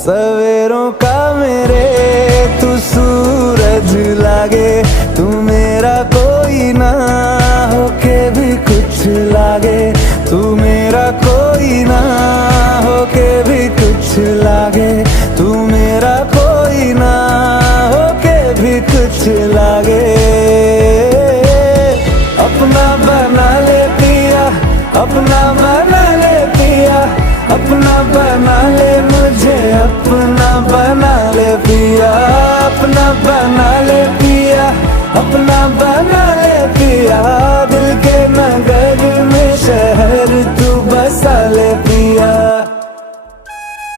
सवेरों का मेरे तू सूरज लागे, तू मेरा कोई ना होके भी कुछ लागे, तू मेरा कोई ना होके भी कुछ लागे, तू मेरा कोई ना होके भी कुछ लागे। अपना बना ले पिया, अपना बना ले पिया, अपना बना ले मुझे, अपना बना ले पिया, अपना बना ले पिया, अपना बना ले पिया।